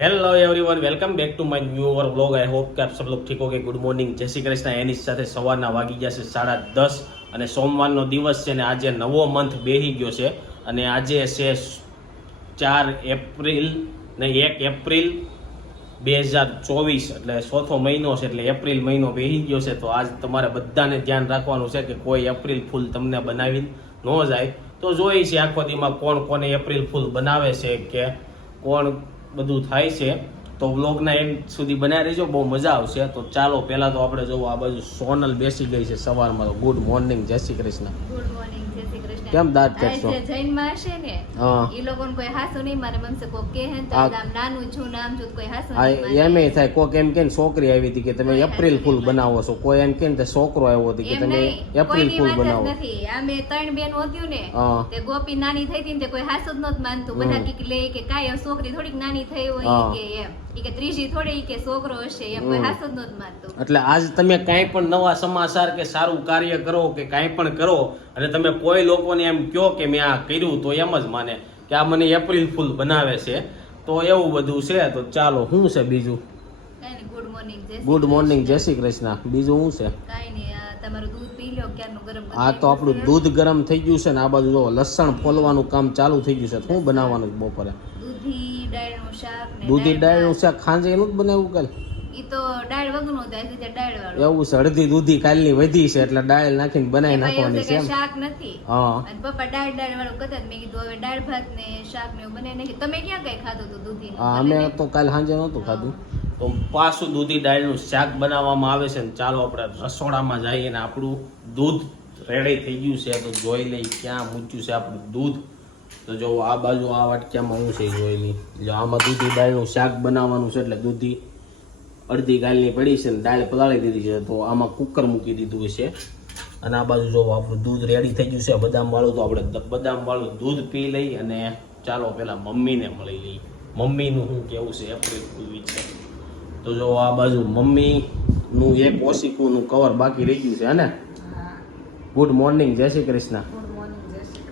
Hello everyone welcome back to my new our vlog I hope કે આપ સબ લોગ ઠીક હોગે. ગુડ મોર્નિંગ જય શ્રી કૃષ્ણ. એની સાથે સવારના વાગી ગયા છે સાડા દસ અને સોમવારનો દિવસ છે ને આજે નવો મંથ બેહી ગયો છે અને આજે છે ચાર એપ્રિલ ને એક એપ્રિલ બે હજાર ચોવીસ, એટલે ચોથો મહિનો છે, એટલે એપ્રિલ મહિનો બેહી ગયો છે. તો આજ તમારે બધાને ધ્યાન રાખવાનું છે કે કોઈ એપ્રિલ ફૂલ તમને બનાવી ન જાય. તો જોઈ છે આખો દીમાં કોણ કોને એપ્રિલ ફૂલ બનાવે છે કે કોણ બધું થાય છે. તો વ્લોગના એન્ડ સુધી બનાવી રહેજો, બહુ મજા આવશે. તો ચાલો, પહેલાં તો આપણે જોવું, આ બાજુ સોનલ બેસી ગઈ છે સવારમાં. તો ગુડ મોર્નિંગ જય શ્રી કૃષ્ણ. ગુડ મોર્નિંગ કેમ દાંત કાઢશો? જૈનમાં હશે ને ઈ લોકોને કોઈ હાસો નહીં મારા મમસે કોક કે હે તો આમ નાનું છું નામ છું કોઈ હાસો નહીં. એમે થાય કોક એમ કે છોકરી આવી હતી કે તમે એપ્રિલ ફૂલ બનાવો છો કોઈ એમ કે તે છોકરો આવ્યો હતો કે તમે એપ્રિલ ફૂલ બનાવો. નથી. આ મેં ત્રણ બેન હોત્યું ને તે ગોપી નાની થઈ હતી ને તે કોઈ હાસો જ નહોતું માનતું. બધા કીક લે કે કાંઈ છોકરી થોડીક નાની થઈ હોય કે એમ. કે ત્રીજી થોડી કે છોકરો હશે એમ કોઈ હમ. હાસુ જ નહોતું માનતું એટલે આજ તમે કાંઈ પણ નવા સમાચાર કે સારું કાર્ય કરો કે કાંઈ પણ કરો અને તમે કોઈ લોકોને એમ કહો કે મેં આ કર્યું તો એમ જ માને કે આ મને એપ્રિલ ફૂલ બનાવે છે તો એવું બધું છે તો ચાલો શું છે બીજું? ગુડ મોર્નિંગ જય શ્રી કૃષ્ણ. બીજું શું છે? આ તમારું દૂધ પી લો ક્યારનું ગરમ આ તો આપણું દૂધ ગરમ થઈ ગયું છે ને આ બાજુ જો લસણ ફોલવાનું કામ ચાલુ થઈ ગયું છે શું બનાવવાનું બપોરે? દૂધી દાળનું શાક દૂધી ડાળનું શાક ખાંજે એનું જ બનાવ્યું કાલે? ઈ તો ડાળ વગરનું તે વાળું એવું છે અડધી દૂધી કાલની વધી છે એટલે ડાળ નાખીને બનાવી નાખવાની છે શાક નથી. હા. અને પપ્પા વાળું કદાચ મેં કીધું હવે દાળ ભાત ને શાક ને એવું બનાવી નાખી તમે ક્યાં કઈ ખાધું હતું દૂધી હા અમે તો કાલ સાંજે નહોતું ખાધું. તો પાછું દૂધી દાળનું શાક બનાવવામાં આવે છે ને ચાલો આપણે રસોડામાં જઈએ ને આપણું દૂધ રેડી થઈ ગયું છે તો જોઈ લઈ ક્યાં મૂક્યું છે આપણું દૂધ. તો જો આ બાજુ આ વાટક્યામાં હું છે જોઈની જોઈ જો આમાં દૂધી દાળનું શાક બનાવવાનું છે એટલે દૂધી અડધી ગાલની પડી છે ને દાળ પલાળી દીધી છે. તો આમાં કુકર મૂકી દીધું છે. અને આ બાજુ જો આપણું દૂધ રેડી થઈ ગયું છે બદામ વાળું તો આપણે બદામવાળું બદામ વાળું દૂધ પી લઈ અને ચાલો પેલા મમ્મીને મળી લઈ મમ્મીનું શું કેવું છે એપ્રિલ ફૂલ વિશે તો જો આ બાજુ મમ્મીનું એક ઓશિકુનું કવર બાકી રહી ગયું છે હે ને? ગુડ મોર્નિંગ જય શ્રી કૃષ્ણ.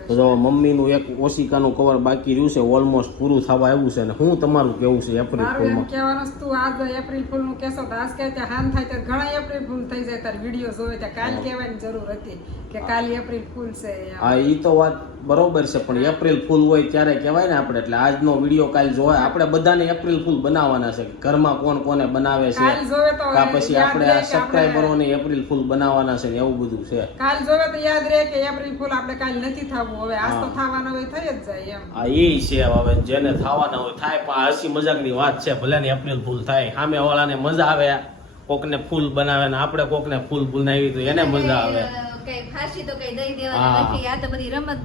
તો જો મમ્મીનું એક ઓશિકાનું કવર બાકી રહ્યું છે ઓલમોસ્ટ પૂરું થવા આવ્યું છે અને હું તમારું કેવું છે એપ્રિલ ફૂલમાં કહેવાનું છે આજ એપ્રિલ ફૂલનું કહેશો તો આજ કહે હાન થાય ત્યારે ઘણા એપ્રિલ ફૂલ થઈ જાય તાર વીડિયો જોવે ત્યાં કાલ કહેવાની જરૂર હતી કે કાલ એપ્રિલ ફૂલ છે હા એ તો વાત બરોબર છે પણ એપ્રિલ ફૂલ હોય ત્યારે કહેવાય ને આપણે એટલે આજનો વીડિયો કાલ જોવાય આપણે બધાને એપ્રિલ ફૂલ બનાવવાના છે ઘરમાં કોણ કોને બનાવે છે કાલ કા પછી આપણે આ સબસ્ક્રાઈબરોને એપ્રિલ ફૂલ બનાવવાના છે ને એવું બધું છે. કાલ જોવે તો યાદ રહે કે એપ્રિલ ફૂલ આપણે કાલ નથી થવું. હવે આજ તો થવાના હોય થઈ જ જાય એમ. આ એ છે હવે જેને થવાના હોય થાય પણ આ હસી મજાકની વાત છે ભલે ને એપ્રિલ ફૂલ થાય. સામે વાળાને મજા આવે કોકને ફૂલ બનાવે ને આપણે કોકને ફૂલ બનાવી તો એને મજા આવે. કઈ ફાંસી તો કઈ દઈ હા. દેવાની નથી આ તો બધી રમત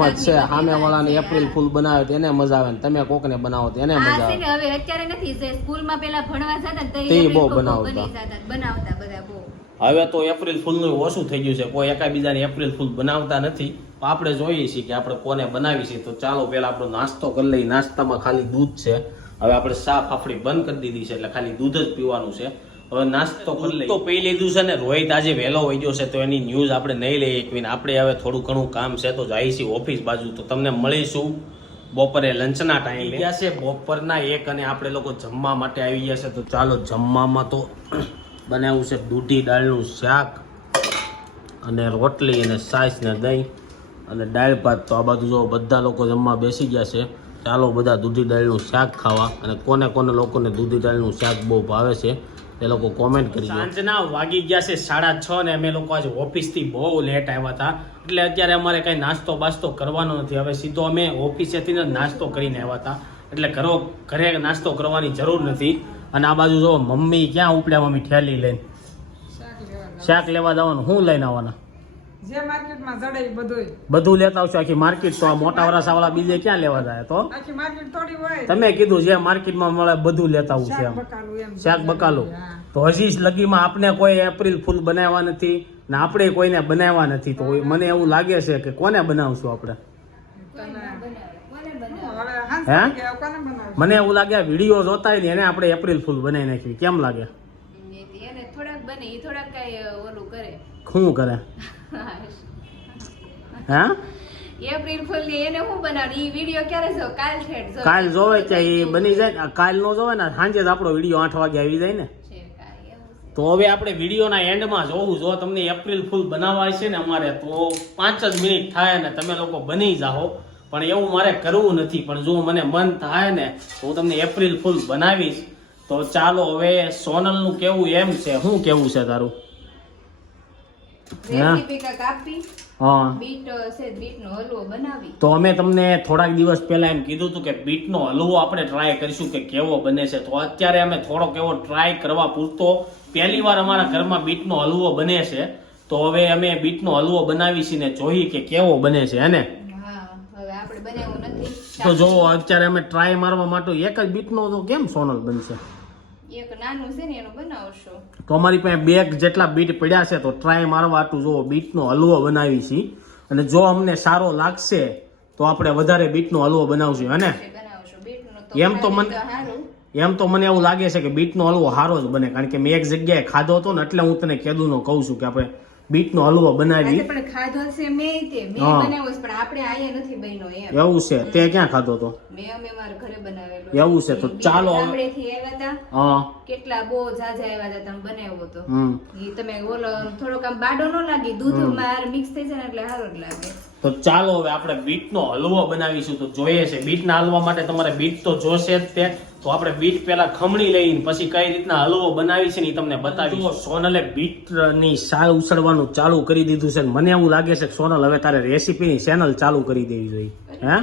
ને છે સામે વાળાને એપ્રિલ ફૂલ બનાવે તો એને મજા આવે ને તમે કોકને બનાવો તો એને મજા આવે. હવે અત્યારે નથી સ્કૂલમાં પેલા ભણવા જતા તે તે બહુ બનાવતા. બનાવતા બધા બહુ. હવે તો એપ્રિલ ફૂલનું ઓછું થઈ ગયું છે કોઈ એકાબીજાને એપ્રિલ ફૂલ બનાવતા નથી. આપણે જોઈએ છીએ કે આપણે કોને બનાવી છે. તો ચાલો પહેલાં આપણો નાસ્તો કરી લઈએ. નાસ્તામાં ખાલી દૂધ છે. હવે આપણે સા ફાફડી બંધ કરી દીધી છે એટલે ખાલી દૂધ જ પીવાનું છે. હવે નાસ્તો કરી લઈએ. તો પી લીધું છે ને. રોહિત આજે વહેલો હોઈ ગયો છે તો એની ન્યૂઝ આપણે નહીં લઈએ એકવીને આપણે હવે થોડું ઘણું કામ છે તો જઈએ છીએ ઓફિસ બાજુ. તો તમને મળીશું બપોરે લંચના ટાઈમ. ગયા છે બપોરના એક અને આપણે લોકો જમવા માટે આવી ગયા છે. તો ચાલો જમવામાં તો બનાવ્યું છે દૂધી દાળનું શાક અને રોટલી અને સાસ ને દહીં. અને દાળ ભાત તો આ બાજુ જો બધા લોકો જમવા બેસી ગયા છે ચાલો બધા દૂધી દાળનું શાક ખાવા અને કોને કોને લોકોને દૂધી દાળનું શાક બહુ ભાવે છે તે લોકો કોમેન્ટ કરી સાંજના વાગી ગયા છે સાડા છ ને અમે લોકો આજે ઓફિસથી બહુ લેટ આવ્યા હતા એટલે અત્યારે અમારે કાંઈ નાસ્તો બાસ્તો કરવાનો નથી હવે સીધો અમે ઓફિસેથી જ નાસ્તો કરીને આવ્યા હતા એટલે ઘરો ઘરે નાસ્તો કરવાની જરૂર નથી અને આ બાજુ જો મમ્મી ક્યાં ઉપડ્યા મમ્મી ઠેલી લઈને? શાક શાક લેવા જવાનું શું લઈને આવવાના? જે માર્કેટમાં જડે બધું બધું લેતા આવશો. આખી માર્કેટ તો આ મોટા વરાસાવાળા બીજે ક્યાં લેવા જાય તો? આખી માર્કેટ થોડી હોય. તમે કીધું જે માર્કેટમાં મળે બધું લેતા આવું છે શાક એમ. બકાલું શાક બકાલું. તો હજી જ લગીમાં આપણે કોઈ એપ્રિલ ફૂલ બનાવવા નથી ને આપણે કોઈને બનાવવા નથી. તો મને એવું લાગે છે કે કોને બનાવશું આપણે? હે? કે કોને બનાવશું? મને એવું લાગે વીડિયો જોતા હોય ને એને આપણે એપ્રિલ ફૂલ બનાવી નાખ્યું કેમ લાગે? થોડાક બને એ થોડાક કઈ ઓલું કરે. શું કરે? હે? એપ્રિલ ફૂલની એને હું બનાવું? ઈ વીડિયો ક્યારે જો? કાલ છે જો. કાલ જોવે છે એ બની જાય કાલ નો જોવે ને સાંજે જ આપણો વીડિયો આઠ વાગે આવી જાય ને. તો હવે આપણે વિડીયોના એન્ડમાં જોવું. જો તમને એપ્રિલ ફૂલ બનાવવા છે ને અમારે તો પાંચ જ મિનિટ થાય ને તમે લોકો બની જાઓ. પણ એવું મારે કરવું નથી. પણ જો મને મન થાય ને તો હું તમને એપ્રિલ ફૂલ બનાવીશ. તો ચાલો હવે સોનલનું કેવું એમ છે? શું કેવું છે તારું. રેસીપી કાંઈક આપી હા. બીટ છે બીટ હલવો બનાવી. તો અમે તમને થોડાક દિવસ પહેલા એમ કીધું હતું કે બીટનો હલવો આપણે ટ્રાય કરીશું કે કેવો બને છે. તો અત્યારે અમે થોડોક એવો ટ્રાય કરવા પૂરતો પહેલી વાર અમારા ઘરમાં બીટનો હલવો બને છે. તો હવે અમે બીટનો હલવો બનાવીશું ને જોઈ કે કેવો બને છે હે તો જો અત્યારે અમે ટ્રાય મારવા માટે એક જ બીટનો તો કેમ સોનલ બનશે? એક નાનું છે ને એનું બનાવશો. તો અમારી પાસે બેગ જેટલા બીટ પડ્યા છે તો ટ્રાય મારવા આટલું જો બીટનો હલવો બનાવી છીએ અને જો અમને સારો લાગશે તો આપણે વધારે બીટનો હલવો બનાવશું હે ને? એમ તો મને- એમ તો મને એવું લાગે છે કે બીટનો હલવો સારો જ બને કારણ કે મેં એક જગ્યાએ ખાધો હતો ને એટલે હું તને કેદુનો કહું છું કે આપણે બીટનો હલવો બનાવી. પણ ખાધો છે મેં તે મેં બનાવ્યો છે પણ આપણે આયા નથી બન્યો એમ. એવું છે? તે ક્યાં ખાધો તો? મેં અમે મારા ઘરે બનાવેલો. એવું છે, તો ચાલો આપણે થી આવ્યા હતા. હા. કેટલા બહુ ઝાઝા આવ્યા હતા તમે બનાવ્યો હતો. હમ. ઈ તમે ઓલો થોડોક આમ બાડો નો લાગી દૂધ માર મિક્સ થઈ જાય ને એટલે સારો જ લાગે. તો ચાલો હવે આપણે બીટનો હલવો બનાવીશું. તો જોઈએ છે બીટના હલવા માટે તમારે બીટ તો જોશે જ તે. તો આપણે બીટ પહેલા ખમણી લઈને પછી કઈ રીતના હલવો બનાવી છે ને ઈ તમને બતાવી સોનલે બીટની સાલ ઉછળવાનું ચાલુ કરી દીધું છે ને મને એવું લાગે છે કે સોનલ હવે તારે રેસીપીની ચેનલ ચાલુ કરી દેવી જોઈએ. હે?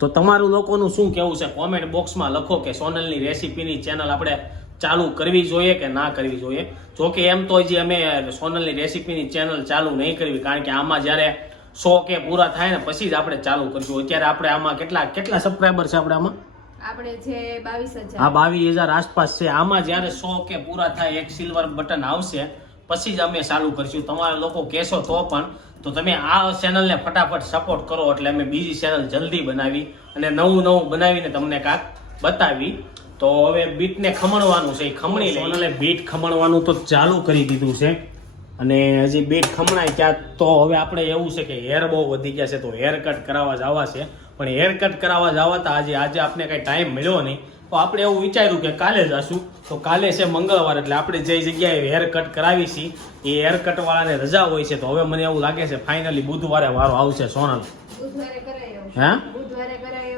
તો તમારું લોકોનું શું કેવું છે? કોમેન્ટ બોક્સમાં લખો કે સોનલની રેસીપીની ચેનલ આપણે ચાલુ કરવી જોઈએ કે ના કરવી જોઈએ? જો કે એમ તો હજી અમે સોનલની રેસીપીની ચેનલ ચાલુ નહીં કરવી કારણ કે આમાં જ્યારે સો કે પૂરા થાય ને પછી જ આપણે ચાલુ કરશું. અત્યારે આપણે આમાં કેટલા કેટલા સબસ્ક્રાઈબર છે આપણે આમાં? આપણે છે બાવીસ હજાર. આ બાવીસ હજાર આસપાસ છે. આમાં જ્યારે સો કે પૂરા થાય એક સિલ્વર બટન આવશે પછી જ અમે ચાલુ કરશું. તમારા લોકો કહેશો તો પણ તો તમે આ ચેનલને ફટાફટ સપોર્ટ કરો એટલે અમે બીજી ચેનલ જલ્દી બનાવી અને નવું નવું બનાવીને તમને કાંક બતાવી. તો હવે બીટને ખમણવાનું છે, એ ખમણી સોનલે બીટ ખમણવાનું તો ચાલુ કરી દીધું છે. અને હજી બીટ ખમણાય ત્યાં તો હવે આપણે એવું છે કે હેર બહુ વધી ગયા છે તો હેર કટ કરાવવા જવા છે. પણ હેર કટ કરાવવા જવા તો આજે આજે આપણે કઈ ટાઈમ મળ્યો નહીં. તો આપણે એવું વિચાર્યું કે કાલે જશું તો કાલે છે મંગળવાર એટલે આપણે જે જગ્યાએ હેર કટ કરાવી છીએ એ હેર કટ વાળાને રજા હોય છે તો હવે મને એવું લાગે છે ફાઇનલી બુધવારે વારો આવશે સોનલ. હે?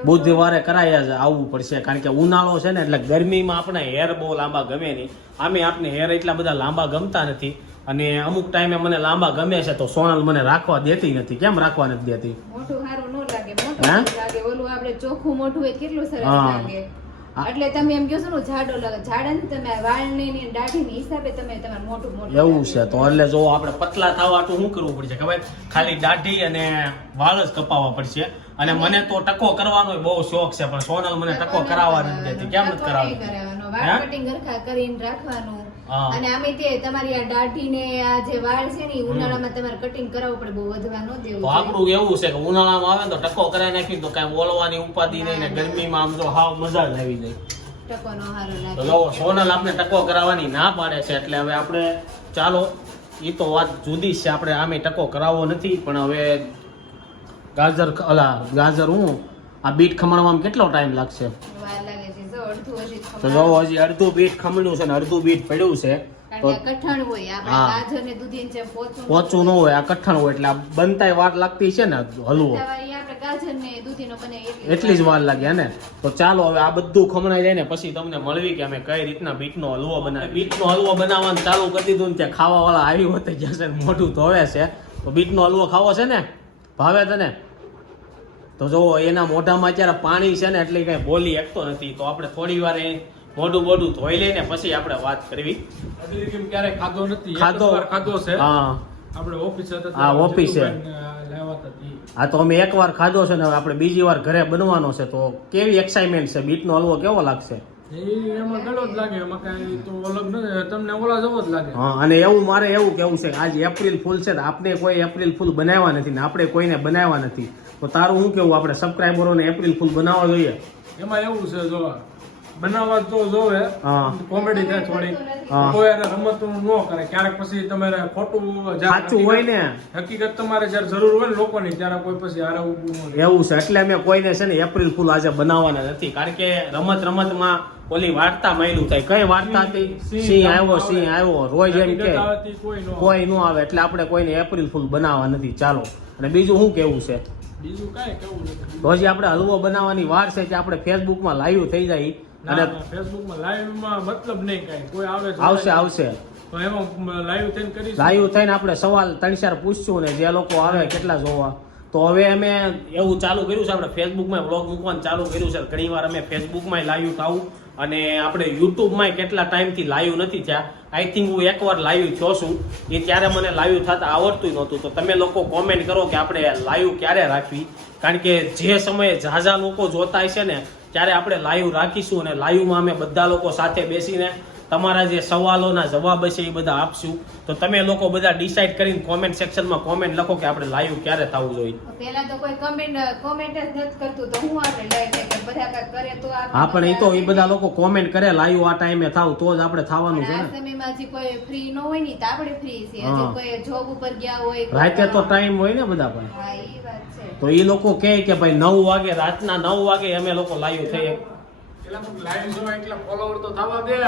બુધવારે કરાયો છે આવવું પડશે કારણ કે ઉનાળો છે ને એટલે ગરમીમાં આપણે હેર બહુ લાંબા ગમે નહીં. આમે આપણે હેર એટલા બધા લાંબા ગમતા નથી. અને અમુક ટાઈમે મને લાંબા ગમે છે તો સોનલ મને રાખવા દેતી નથી. કેમ રાખવા નથી દેતી? મોટું સારું ન લાગે? મોટું લાગે. ઓલું આપણે ચોખ્ખું મોટું હોય કેટલું સરસ લાગે. એટલે તમે એમ કહો છો ને ઝાડો લાગે જાડા ને તમે વાળની ને દાઢીની હિસાબે તમે તમારું મોટું મોટું એવું છે તો એટલે જો આપણે પતલા થવા તો શું કરવું પડશે? ખબર ખાલી દાઢી અને વાળ જ કપાવવા પડશે. અને મને તો ટકો કરવાનો બહુ શોખ છે પણ સોનલ મને ટકો કરાવવા નથી દેતી. કેમ નથી કરાવવાનો. વાળ કટિંગ હરખા કરીને રાખવાનું. અને આમે તે તમારી આ દાઢી ને આ જે વાળ છે ને ઉનાળામાં તમારે કટિંગ કરાવવું પડે બહુ વધવા ન દેવું આપણું એવું છે કે ઉનાળામાં આવે ને તો ટકો કરાવી નાખી તો કાંઈ ઓલવાની ઉપાધિ નહીં ને ગરમીમાં આમ તો હાવ મજા જ આવી જાય. સોનલ આપણે ટકો કરાવવાની ના પાડે છે એટલે હવે આપણે ચાલો એ તો વાત જુદી છે આપણે આમે ટકો કરાવવો નથી પણ હવે ગાજર અલા ગાજર હું આ બીટ ખમણવામાં કેટલો ટાઈમ લાગશે વાર લાગે છે જો અડધું હજી તો જો હજી અડધું બીટ ખમણ્યું છે ને અડધું બીટ પડ્યું છે તો કઠણ હોય આપણે ને દૂધી જેમ પોચું પોચું ન હોય. આ કઠણ હોય એટલે આ બનતાય વાર લાગતી છે ને હલવો. સવારે આપણે ગાજર ને દૂધીનો બને એટલી જ વાર. લાગે ને? તો ચાલો હવે આ બધું ખમણાઈ જાય ને પછી તમને મળવી કે અમે કઈ રીતના બીટનો હલવો બનાવી બીટનો હલવો બનાવવાનું ચાલુ કરી દીધું ને ત્યાં ખાવા વાળા આવી હોતે જશે મોટું મોઢું ધોવે છે. તો બીટનો હલવો ખાવો છે ને? ભાવે તને? તો જો એના મોઢામાં અત્યારે પાણી છે ને એટલે કઈ બોલી શકતો નથી તો આપણે થોડી વાર એ મોઢું મોઢું ધોઈ લઈને પછી આપણે વાત કરવી. ક્યારેય ખાધો નથી? ખાધો. વાર ખાધો છે? હા. આપણે ઓફિસ હા, ઓફિસે. હા તો અમે એકવાર ખાધો છે ને હવે આપણે બીજી વાર ઘરે બનવાનો છે તો કેવી એક્સાઇટમેન્ટ છે? બીટનો હલવો કેવો લાગશે? એમાં ગળો જ લાગે તો અલગ નથી તમને ઓલા જેવો જ લાગે. અને એવું મારે એવું કેવું છે કે આજે એપ્રિલ ફૂલ છે તો આપણે કોઈ એપ્રિલ ફૂલ બનાવ્યા નથી ને આપણે કોઈને બનાવ્યા નથી. તો તારું શું કેવું? આપણે સબસ્ક્રાઈબરોને એપ્રિલ ફૂલ બનાવવા જોઈએ. એમાં એવું છે જો બનાવવા તો જોવે કોમેડી થાય થોડી. કોઈ એને રમતનું ન કરે. ક્યારેક પછી તમારે ખોટું સાચું હોય ને. હકીકત- તમારે જ્યારે જરૂર હોય ને લોકોની ત્યારે કોઈ પછી હારે ઊભું એવું છે. એટલે અમે કોઈને છે ને એપ્રિલ ફૂલ આજે બનાવવાના નથી. કારણ કે રમત રમતમાં ઓલી વાર્તા માયલું થાય. કઈ વાર્તા હતી? સિંહ આવ્યો સિંહ આવ્યો. રોજ એમ કે કોઈ નો આવે. એટલે આપણે કોઈને એપ્રિલ ફૂલ બનાવવા નથી. ચાલો. અને બીજું શું કેવું છે? બીજું કાંઈ કેવું નથી. તો આપણે હલવો બનાવવાની વાર છે કે આપણે ફેસબુકમાં લાઈવ થઈ જાય. અને ફેસબુકમાં લાઈવમાં મતલબ નહીં કાંઈ. કોઈ આવે આવશે આવશે. તો એમાં લાઈવ થઈને કરી લાઈવ થઈને આપણે સવાલ ત્રણ ચાર પૂછશું ને જે લોકો આવે કેટલા જોવા. તો હવે અમે એવું ચાલુ કર્યું છે, આપણે ફેસબુકમાં બ્લોગ મૂકવાનું ચાલુ કર્યું છે. ઘણીવાર અમે ફેસબુકમાં લાઈવ થાવું અને આપણે યુટ્યુબમાં કેટલા ટાઈમથી લાઈવ નથી થયા. આઈ થિંક હું એકવાર લાઈવ થયો છું. એ ત્યારે મને લાઈવ થતા આવડતું નહોતું. તો તમે લોકો કોમેન્ટ કરો કે આપણે લાઈવ ક્યારે રાખવી? કારણ કે જે સમયે ઝાઝા લોકો જોતા હશે ને, ત્યારે આપણે લાઈવ રાખીશું અને લાઈવમાં અમે બધા લોકો સાથે બેસીને તમારા જે સવાલોના જવાબ હશે એ બધા આપશું. તો તમે લોકો બધા ડિસાઈડ કરીને કોમેન્ટ સેક્શનમાં કોમેન્ટ લખો કે આપણે લાઈવ ક્યારે થવું જોઈએ. પહેલા તો કોઈ કમેન્ટ કોમેન્ટ જ નથી કરતું તો હું આપણે લાઈવ કે બધા કરે તો હા પણ એ તો એ બધા લોકો કોમેન્ટ કરે લાઈવ આ ટાઈમે થાવ તો જ આપણે થવાનું છે ને. સમયમાં કોઈ ફ્રી ન હોય ને તો આપણે ફ્રી છે કોઈ જોબ ઉપર ગયા હોય રાતે તો ટાઈમ હોય ને બધા પણ. હા એ વાત છે. તો એ લોકો કહે કે ભાઈ નવ વાગે રાતના નવ વાગે અમે લોકો લાઈવ થઈએ.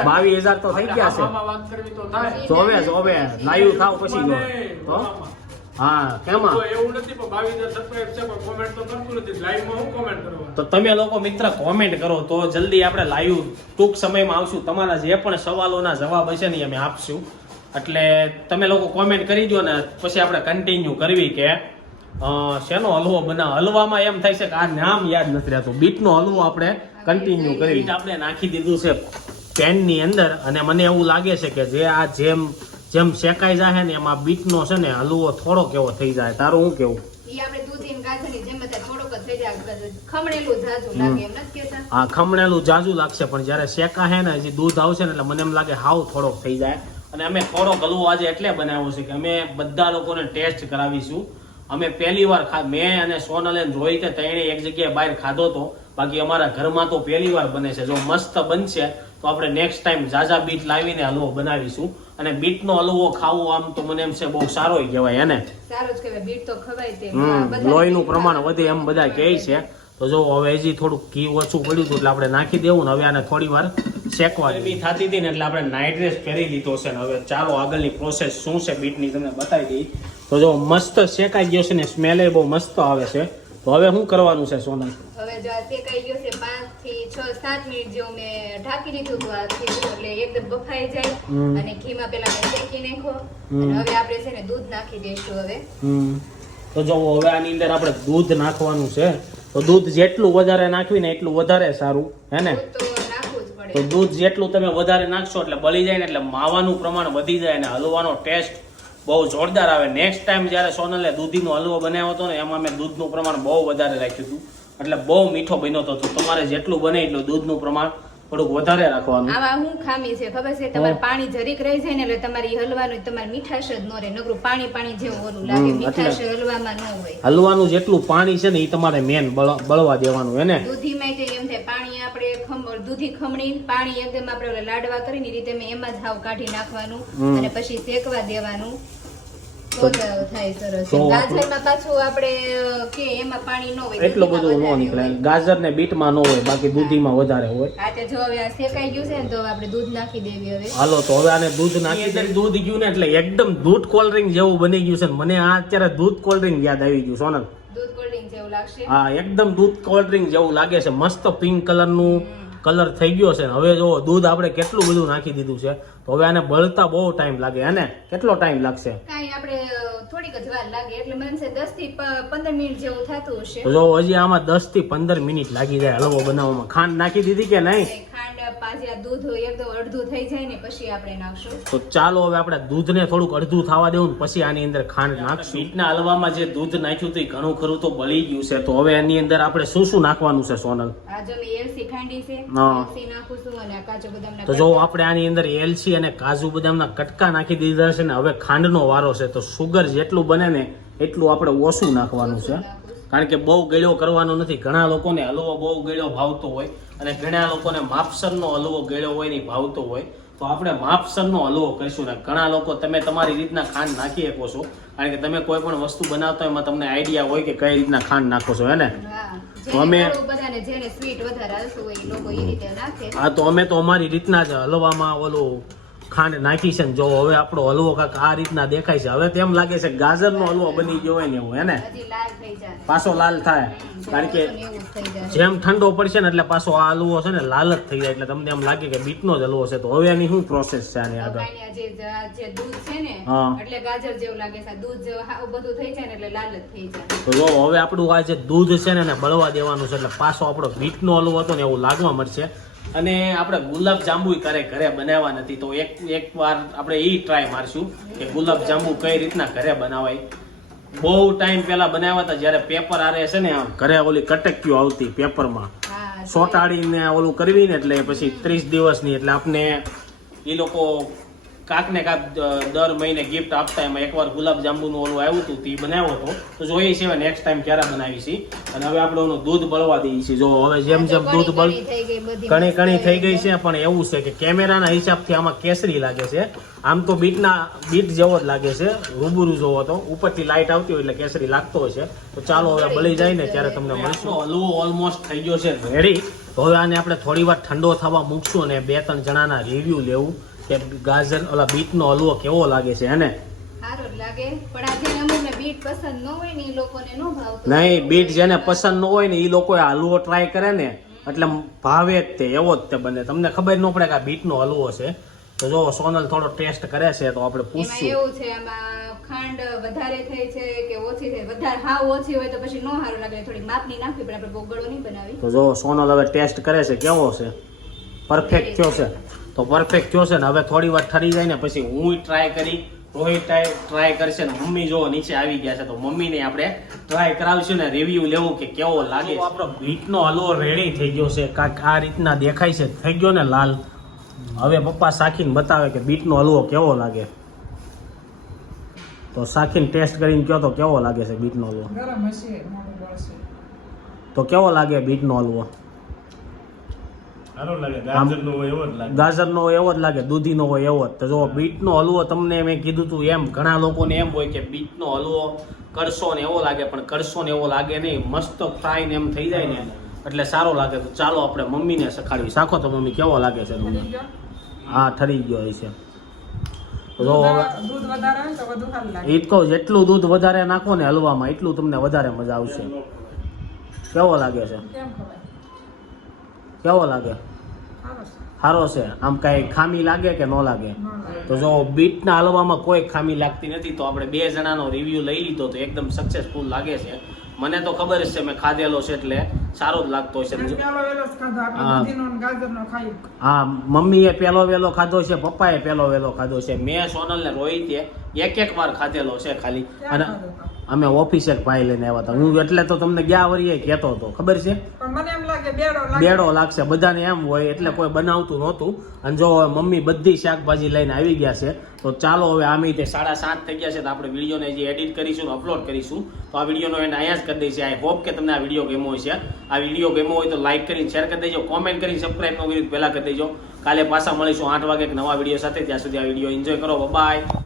બાવીસ હજાર તો થઈ ગયા છે. આમાં વાત કરવી તો થાય. જોવે જોવે લાઈવ થાવ પછી જો હા કેમાં? એવું નથી પણ બાવીસ હજાર subscribe છે પણ કોમેન્ટ તો કરતું નથી. લાઈવમાં હું કોમેન્ટ કરવા તો તમે લોકો મિત્ર કોમેન્ટ કરો તો જલ્દી આપણે લાઈવ ટૂંક સમયમાં આવશું. તમારા જે પણ સવાલોના જવાબ હશે ને એ અમે આપશું. એટલે તમે લોકો કોમેન્ટ કરી દો ને પછી આપણે કન્ટિન્યુ કરવી કે શેનો હલવો બનાવ? હલવામાં એમ થાય છે કે આ નામ યાદ નથી રહેતું. બીટનો હલવો આપણે કન્ટિન્યુ કરી. બીટ આપણે નાખી દીધું છે પેનની અંદર અને મને એવું લાગે છે કે જે આ જેમ જેમ શેકાઈ જાય ને એમાં બીટનો છે ને હલવો થોડો કેવો થઈ જાય. તારું શું કેવું? જાય. ખમણેલું જાજુ લાગે એમ નથી કહેતા? આ ખમણેલું જાજુ લાગશે પણ જ્યારે શેકા હે ને હજી દૂધ આવશે ને એટલે મને એમ લાગે હાવ થોડોક થઈ જાય. અને અમે થોડોક હલવો આજે એટલે બનાવ્યો છે કે અમે બધા લોકોને ટેસ્ટ કરાવીશું. અમે પહેલી વાર મેં અને સોનલ અને રોહિત તેણે એક જગ્યાએ બહાર ખાધો તો. બાકી અમારા ઘરમાં તો પહેલી વાર બને છે. જો મસ્ત બનશે તો આપણે નેક્સ્ટ ટાઈમ ઝાઝા બીટ લાવીને હલવો બનાવીશું. અને બીટનો હલવો ખાવો આમ તો મને એમ છે બહુ સારો કહેવાય એને સારું જ કહેવાય. બીટ તો ખવાય તે હમ બધા લોહીનું પ્રમાણ વધે એમ બધા કહે છે. તો જો હવે હજી થોડુંક ઘી ઓછું પડ્યું હતું એટલે આપણે નાખી દેવું ને હવે આને થોડી વાર શેકવા બી થતી હતી ને એટલે આપણે નાઇટ ડ્રેસ પહેરી લીધો છે ને હવે ચાલો આગળની પ્રોસેસ શું છે બીટની તમને બતાવી દઈ. તો જો મસ્ત શેકાઈ ગયો છે ને સ્મેલે બહુ મસ્ત આવે છે. તો હવે શું કરવાનું છે સોનલ? હવે જો આ શેકાઈ ગયો છે 5 થી છ સાત મિનિટ જેવું મેં ઢાંકી દીધું તો આ એટલે એકદમ બફાઈ જાય. અને ઘીમાં પેલા મેં શેકી નાખો અને હવે આપણે છે ને દૂધ નાખી દઈશું હવે. તો જો હવે આની અંદર આપણે દૂધ નાખવાનું છે તો દૂધ જેટલું વધારે નાખવી ને એટલું વધારે સારું હે ને? તો દૂધ જેટલું તમે વધારે નાખશો એટલે બળી જાય ને એટલે માવાનું પ્રમાણ વધી જાય અને હલવાનો ટેસ્ટ બહુ જોરદાર આવે. નેક્સ્ટ ટાઈમ જ્યારે સોનલે દૂધીનો હલવો બનાવ્યો હતો ને એમાં મેં દૂધનું પ્રમાણ બહુ વધારે રાખ્યું હતું. એટલે બહુ મીઠો બન્યો હતો. તો તમારે જેટલું બને એટલું દૂધનું પ્રમાણ થોડુંક વધારે રાખવાનું. આવા શું ખામી છે ખબર છે? તમારે પાણી જરીક રહી જાય ને એટલે તમારી હલવાનું તમારે મીઠાશ જ ન રહે. નકરું પાણી પાણી જેવું ઓલું લાગે. મીઠાશ હલવામાં ન હોય. હલવાનું જેટલું પાણી છે ને એ તમારે મેન બળવા દેવાનું એને દૂધીમાં તે એમ થાય પાણી આપણે ખમ દૂધી ખમણી પાણી એકદમ આપણે ઓલા લાડવા કરીને રીતે મેં એમાં જ હાવ કાઢી નાખવાનું અને પછી શેકવા દેવાનું. તો જ થાય સરસ. તો ગાજરમાં પાછું આપણે અ, કે એમાં પાણી ન હોય એટલું બધું ન દૂધીમાં નીકળે. વધારે હોય. ગાજર ને બીટમાં ન હોય બાકી દૂધીમાં વધારે હોય. આ તે જો હવે આ શેકાઈ ગયું છે તો આપણે દૂધ નાખી દેવી હવે. હાલો તો હવે આને દૂધ નાખી દૂધ ગયું ને એટલે એકદમ દૂધ કોલ્ડ ડ્રિંક જેવું બની ગયું છે મને આ અત્યારે દૂધ કોલ્ડ ડ્રિંક યાદ આવી ગયું સોનલ. દૂધ કોલ્ડ ડ્રિંક જેવું લાગશે? હા એકદમ દૂધ કોલ્ડ ડ્રિંક જેવું લાગે છે મસ્ત પિંક કલરનું કલર થઈ ગયો છે. ને હવે જો દૂધ આપણે કેટલું બધું નાખી દીધું છે? તો હવે આને બળતા બહુ ટાઈમ લાગે. અને કેટલો ટાઈમ લાગશે? કાઈ આપણે થોડીક જ વાર લાગે. એટલે મને છે 10 થી પ- પંદર મિનિટ જેવું થાતું હશે. તો જો હજી આમાં 10 થી પંદર મિનિટ લાગી જાય હલવો બનાવવામાં. ખાંડ નાખી દીધી કે નહીં? ખાંડ પાછી દૂધ એકદમ અડધું થઈ જાય ને પછી આપણે નાખશું. તો ચાલો હવે આપણે દૂધને થોડુંક અડધું થવા દેવું ને પછી આની અંદર ખાંડ નાખશું. બીટના હલવામાં જે દૂધ નાખ્યું હતું એ ઘણું ખરું તો બળી ગયું છે. તો હવે એની અંદર આપણે શું શું નાખવાનું છે સોનલ? આ જો મેં એલસી ખાંડી છે એલસી નાખું છું અને કાજુ બદામના તો જો આપણે આની અંદર એલચી અને કાજુ બદામના કટકા નાખી દીધા છે ને હવે ખાંડનો વારો છે તો સુગર જેટલું બને ને એટલું આપણે ઓછું નાખવાનું છે. કારણ કે બહુ ગળ્યો કરવાનો નથી. ઘણા લોકોને હલવો બહુ ગળ્યો ભાવતો હોય અને ઘણા લોકોને માપસરનો હલવો ગળ્યો હોય ને ભાવતો હોય. તો આપણે માપસરનો હલવો કરીશું ને ઘણા લોકો તમે તમારી રીતના ખાંડ નાખી શકો છો. કારણ કે તમે કોઈ પણ વસ્તુ બનાવતા હોય એમાં તમને આઈડિયા હોય કે કઈ રીતના ખાંડ નાખો છો હે ને? તો અમે- હા તો અમે તો અમારી રીતના જ હલવામાં ઓલું ખાંડ નાખી છે ને જો હવે આપણો હલવો કાંક આ રીતના દેખાય છે. હવે તેમ લાગે છે ગાજરનો હલવો બની ગયો હોય ને એવું હે ને? હજી લાલ થઈ જાય પાછો લાલ થાય. કારણ કે જેમ ઠંડો પડશે ને એટલે પાછો આ હલવો છે ને લાલ જ થઈ જાય. એટલે તમને એમ લાગે કે બીટનો જ હલવો છે. તો હવે એની શું પ્રોસેસ છે આની આગળ? તો જો હવે આપણું આ જે દૂધ છે ને એને બળવા દેવાનું છે. એટલે પાછો આપણો બીટનો હલવો હતો ને એવું લાગવા મળશે. અને આપણે ગુલાબ જાંબુ ઘરે ઘરે બનાવવા નથી તો એક એક વાર આપણે એ ટ્રાય મારશું કે ગુલાબ જાંબુ કઈ રીતના ઘરે બનાવાય. બહુ ટાઈમ પહેલા બનાવ્યા હતા જ્યારે પેપર આરે છે ને ઘરે ઓલી કટકીઓ આવતી પેપરમાં સોટાડીને ઓલું કરવી ને એટલે પછી ત્રીસ દિવસની એટલે આપણે એ લોકો કાંક ને કાંક દર મહિને ગિફ્ટ આપતા એમાં એકવાર ગુલાબ જાંબુનું ઓલું આવ્યું હતું તે બનાવ્યો હતો. તો જોઈએ છીએ નેક્સ્ટ ટાઈમ ક્યારે બનાવી છીએ અને હવે આપણે ઓનું દૂધ બળવા દઈએ છીએ. જો હવે જેમ જેમ દૂધ બળ કણી ઘણી કણી કણી થઈ ગઈ છે પણ એવું છે કે કેમેરાના હિસાબથી આમાં કેસરી લાગે છે. આમ તો બીટના બીટ જેવો જ લાગે છે રૂબરૂ જોવો તો. ઉપરથી લાઇટ આવતી હોય એટલે કેસરી લાગતો હોય છે. તો ચાલો હવે બળી જાય ને ત્યારે તમને મળશું. હલવો ઓલમોસ્ટ થઈ ગયો છે. રેડી હવે આને આપણે થોડી વાર ઠંડો થવા મૂકશું અને બે ત્રણ જણાના રિવ્યૂ લેવું. કે ગાજર ઓલા બીટનો હલવો કેવો લાગે છે હે ને? સારું લાગે. પણ આ જેને અમુકને બીટ પસંદ ન હોય ને એ લોકોને ન ભાવતું. નહીં બીટ જેને પસંદ ન હોય ને એ લોકો હલવો ટ્રાય કરે ને એટલે ભાવે જ તે એવો જ તે બને. તમને ખબર ન પડે કે આ બીટનો હલવો છે? તો જો સોનલ થોડો ટેસ્ટ કરે છે તો આપણે પૂછશું. એવું છે આમાં ખાંડ વધારે થઈ છે કે ઓછી થઈ વધારે હાવ ઓછી હોય તો પછી નો સારું લાગે થોડી માપની નાખવી પણ આપણે બહુ ગળો નહીં બનાવી. તો જો સોનલ હવે ટેસ્ટ કરે છે કેવો છે? પરફેક્ટ થયો છે. તો પરફેક્ટ થયો છે ને હવે થોડી વાર ઠરી જાય ને પછી હું ટ્રાય કરી રોહિત ટ્રાય કરશે ને મમ્મી જો નીચે આવી ગયા છે. તો મમ્મીને આપણે ટ્રાય કરાવશું ને રિવ્યુ લેવું કે કેવો લાગે આપણો બીટનો હલવો રેડી થઈ ગયો છે કાંઈક આ રીતના દેખાય છે થઈ ગયો ને લાલ. હવે પપ્પા શાખીને બતાવે કે બીટનો હલવો કેવો લાગે. તો શાખીને ટેસ્ટ કરીને કહો તો કેવો લાગે છે બીટનો હલવો? ગરમ હશે મોડું બળશે. તો કેવો લાગે બીટનો હલવો? ગાજરનો હોય એવો જ લાગે. ગાજરનો હોય એવો જ લાગે દૂધીનો હોય એવો જ. તો જો બીટનો હલવો તમને મેં કીધું તું એમ ઘણા લોકોને એમ હોય કે બીટનો હલવો કરશો ને એવો લાગે પણ કરશો ને એવો લાગે નહીં. મસ્ત ફ્રાય ને એમ થઈ જાય ને એટલે સારો લાગે. તો ચાલો આપણે મમ્મીને શખાડવી શાખો તો મમ્મી કેવો લાગે છે તમને? હા ઠરી ગયો હશે તો જો દૂધ હવે દૂધ વધારે હોય તો વધુ સારું લાગે. એ જ કહું જેટલું દૂધ વધારે નાખો ને હલવામાં એટલું તમને વધારે મજા આવશે. કેવો લાગે છે? કેવો લાગે? સારો છે. આમ કાંઈ ખામી લાગે કે ન લાગે? તો જો બીટના હલવામાં કોઈ ખામી લાગતી નથી તો આપણે બે જણાનો રિવ્યુ લઈ લીધો તો એકદમ સક્સેસફુલ લાગે છે. મને તો ખબર છે મેં ખાધેલો છે એટલે સારો જ લાગતો આપણે હા. મમ્મીએ પેલો વેલો ખાધો છે પપ્પાએ પેલો વેલો ખાધો છે. મેં સોનલ ને રોહિતે એક એક વાર ખાધેલો છે ખાલી. અને અમે ઓફિસે ભાઈ લઈને આવ્યા હતા. હું એટલે તો તમને ગયા વરીએ કહેતો હતો. ખબર છે? પણ મને એમ બેડો લાગશે. બધાને એમ હોય એટલે કોઈ બનાવતું નહોતું. અને જો મમ્મી બધી શાકભાજી લઈને આવી ગયા છે તો ચાલો હવે આમ તે સાડા સાત થઈ ગયા છે તો આપણે વિડીયોને જે એડિટ કરીશું અપલોડ કરીશું. તો આ વિડીયોનો એને અહીંયા જ કરી દઈશું. આઈ હોપ કે તમને આ વીડિયો ગેમો હશે. આ વીડિયો ગેમો હોય તો લાઈક કરીને શેર કરી દેજો. કોમેન્ટ કરીને સબસ્ક્રાઈબ ન કરી પહેલાં કરી દેજો. કાલે પાછા મળીશું આઠ વાગે એક નવા વીડિયો સાથે. ત્યાં સુધી આ વીડિયો એન્જોય કરો. બાય